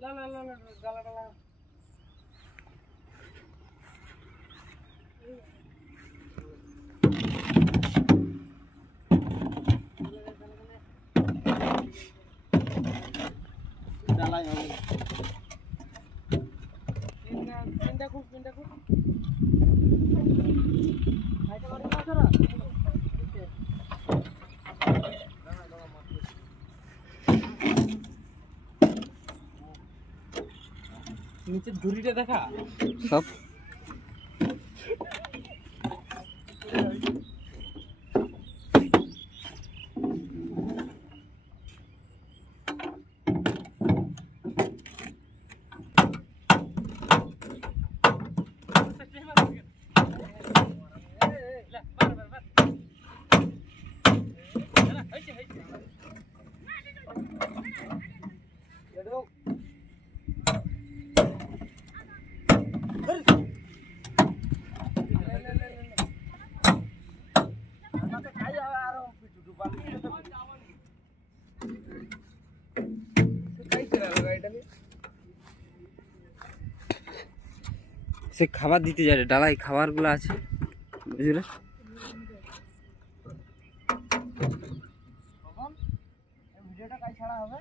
ला ला ला डाला डाला डाला है पिंडा को आइटा मार ना करा नीचे धुरीटा देखा सब से खाबार दीते जा डालाई खाबार गुला আছে বুঝলে ভিডিওটা কাই ছাড়া হবে